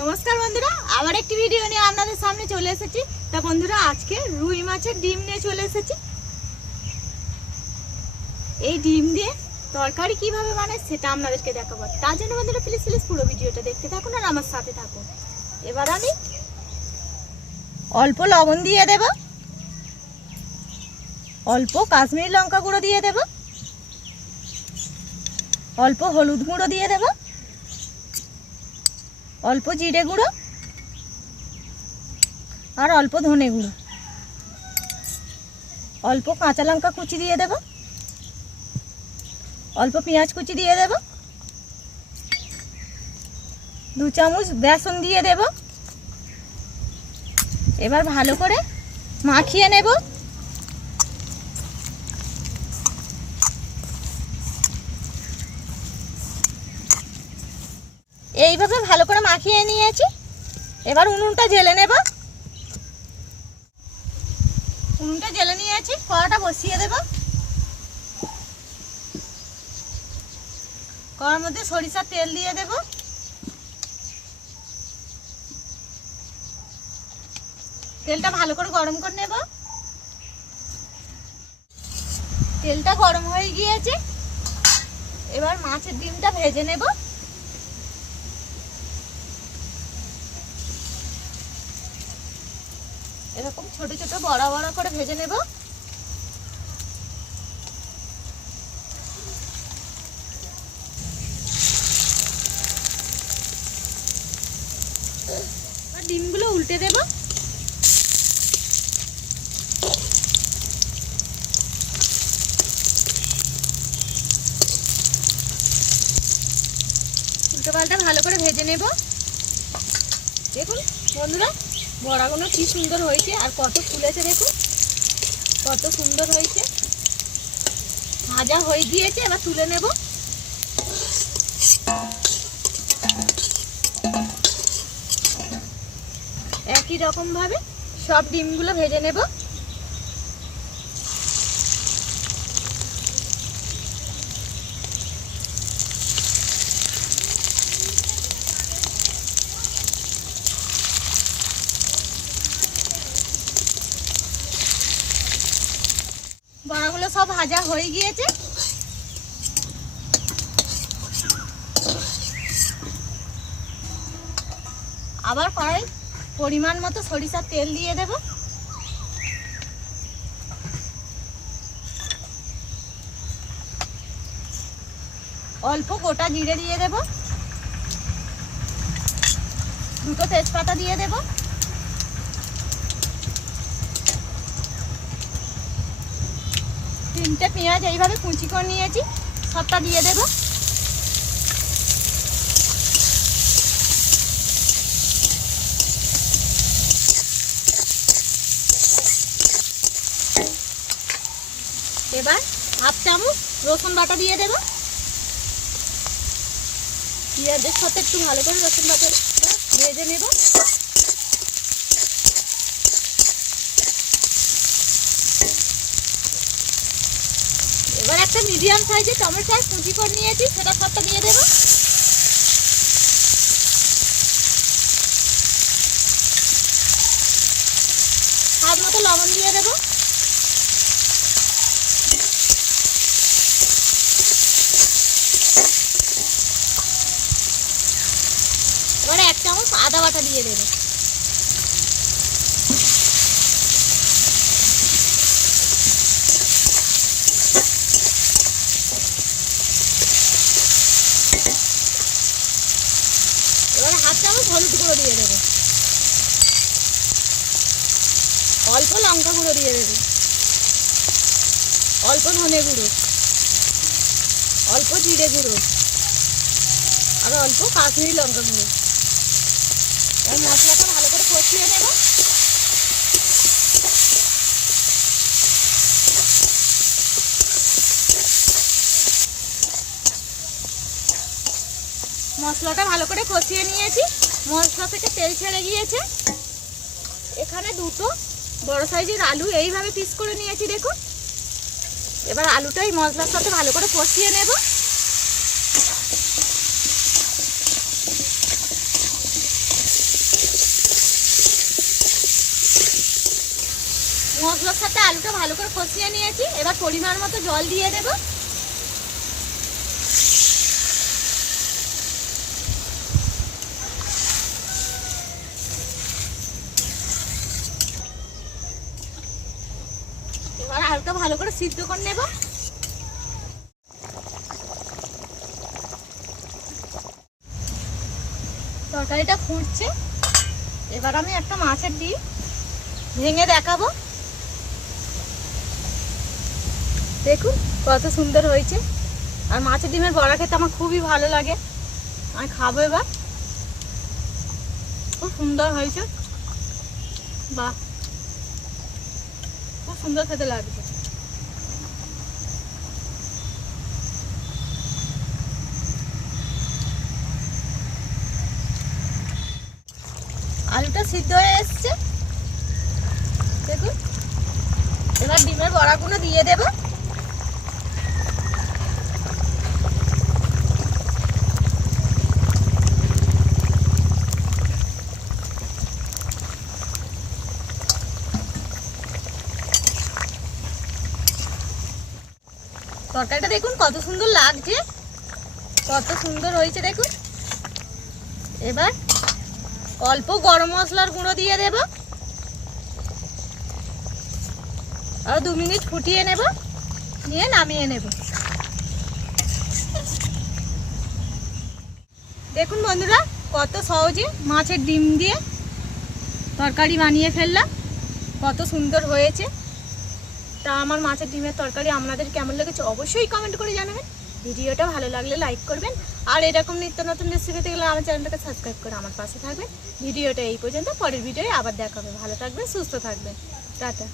নমস্কার বন্ধুরা, আবার একটি ভিডিও নিয়ে আপনাদের সামনে চলে এসেছি। তা বন্ধুরা, আজকে রুই মাছের ডিম নিয়ে চলে এসেছি। এই ডিম দিয়ে তরকারি কিভাবে বানায় সেটা আপনাদেরকে দেখাবো। তার জন্য বন্ধুরা প্লিজ পুরো ভিডিওটা দেখতে থাকুন আর আমার সাথে থাকুন। এবার আমি অল্প লবণ দিয়ে দেব, অল্প কাশ্মীরি লঙ্কা গুঁড়ো দিয়ে দেব, অল্প হলুদ গুঁড়ো দিয়ে দেব, অল্প জিরে গুঁড়ো আর অল্প ধনে গুঁড়ো, অল্প কাঁচা লঙ্কা কুচি দিয়ে দেব, অল্প পেঁয়াজ কুচি দিয়ে দেব, 2 চামচ বেসন দিয়ে দেব। এবার ভালো করে মাখিয়ে নেব। এইভাবে ভালো করে মাখিয়ে নিয়েছি। এবার উনুনটা জ্বেলে নেব। উনুনটা জ্বেলে নিয়েছি, কড়াটা বসিয়ে দেব। কড়ার মধ্যে সরিষার তেল দিয়ে দেব। তেলটা ভালো করে গরম করে নেব। তেলটা গরম হয়ে গিয়েছে। এবার মাছের ডিমটা ভেজে নেব। এরকম ছোট ছোট বড় বড় করে ভেজে নেব। ডিমগুলো উল্টে দেব। উল্টো পাল্টা ভালো করে ভেজে নেব। দেখুন বন্ধুরা, বড়াগুলো কি সুন্দর হয়েছে আর কত ফুলেছে, দেখুন কত সুন্দর হয়েছে। ভাজা হয়ে গিয়েছে, এবার তুলে নেব। একই রকম ভাবে সব ডিমগুলো ভেজে নেব। বড়াগুলো সব ভাজা হয়ে গিয়েছে। আবার কড়াই পরিমাণ মতো সরিষার তেল দিয়ে দেব। অল্প গোটা জিরে দিয়ে দেব, 2টো তেজপাতা দিয়ে দেব, 3টে পেঁয়াজ এইভাবে কুচি করে নিয়েছি, সবটা দিয়ে দেব। এবার 1/2 চামচ রসুন বাটা দিয়ে দেব। পেঁয়াজের সাথে একটু ভালো করে রসুন বাটা ভেজে নেব। এবার একটা মিডিয়াম সাইজে টমেটো কুচি করে নিয়েছি, সেটা সবটা দিয়ে দেব। স্বাদ মতো লবণ দিয়ে দেব। এবার 1 চামচ আদা বাটা দিয়ে দেব। এবার 1/2 চামচ হলুদ গুঁড়ো দিয়ে দেব। অল্প লঙ্কা গুঁড়ো দিয়ে দেব, অল্প ধনে গুঁড়ো, অল্প জিরে গুঁড়ো আর অল্প কাশ্মীরি লঙ্কা গুঁড়ো। এই মশলাটা ভালো করে কষিয়ে নেব। মশলাটা ভালো করে কষিয়ে নিয়েছি। মশলা থেকে তেল ছেড়ে গিয়েছে। এখানে 2টো বড় সাইজের আলু এইভাবে পিস করে নিয়েছি, দেখুন। এবার আলুটা এই মশলার সাথে ভালো করে কষিয়ে নেব। মশলার সাথে আলুটা ভালো করে কষিয়ে নিয়েছি। এবার পরিমাণ মতো জল দিয়ে দেব। এবার আলুটা ভালো করে সিদ্ধ করে নেব। তরকারিটা ফুটছে, এবার আমি একটা মাছের ডিম ভেঙে দেখাবো। দেখুন কত সুন্দর হয়েছে। আর মাছের ডিমের বড়া খেতে আমার খুবই ভালো লাগে, আমি খাবো এবার। খুব সুন্দর হয়েছে, বাহ খুব সুন্দর খেতে লাগছে। আলুটা সিদ্ধ হয়ে এসছে দেখুন। এবার ডিমের বড়াগুলো দিয়ে দেব। তরকারিটা দেখুন কত সুন্দর লাগছে, কত সুন্দর হয়েছে দেখুন। এবার অল্প গরম মশলার গুঁড়ো দিয়ে দেব। আর 2 মিনিট ফুটিয়ে নেব, নিয়ে নামিয়ে নেব। দেখুন বন্ধুরা কত সহজে মাছের ডিম দিয়ে তরকারি বানিয়ে ফেললাম, কত সুন্দর হয়েছে। তা আমার মাছের ডিমের তরকারি আপনাদের কেমন লেগেছে অবশ্যই কমেন্ট করে জানাবেন। ভিডিওটা ভালো লাগলে লাইক করবেন, আর এরকম নিত্য নতুন রেসিপি পেতে গেলে আমার চ্যানেলটাকে সাবস্ক্রাইব করে আমার পাশে থাকবেন। ভিডিওটা এই পর্যন্ত, পরের ভিডিওয়ে আবার দেখা হবে। ভালো থাকবেন, সুস্থ থাকবেন, টাটা।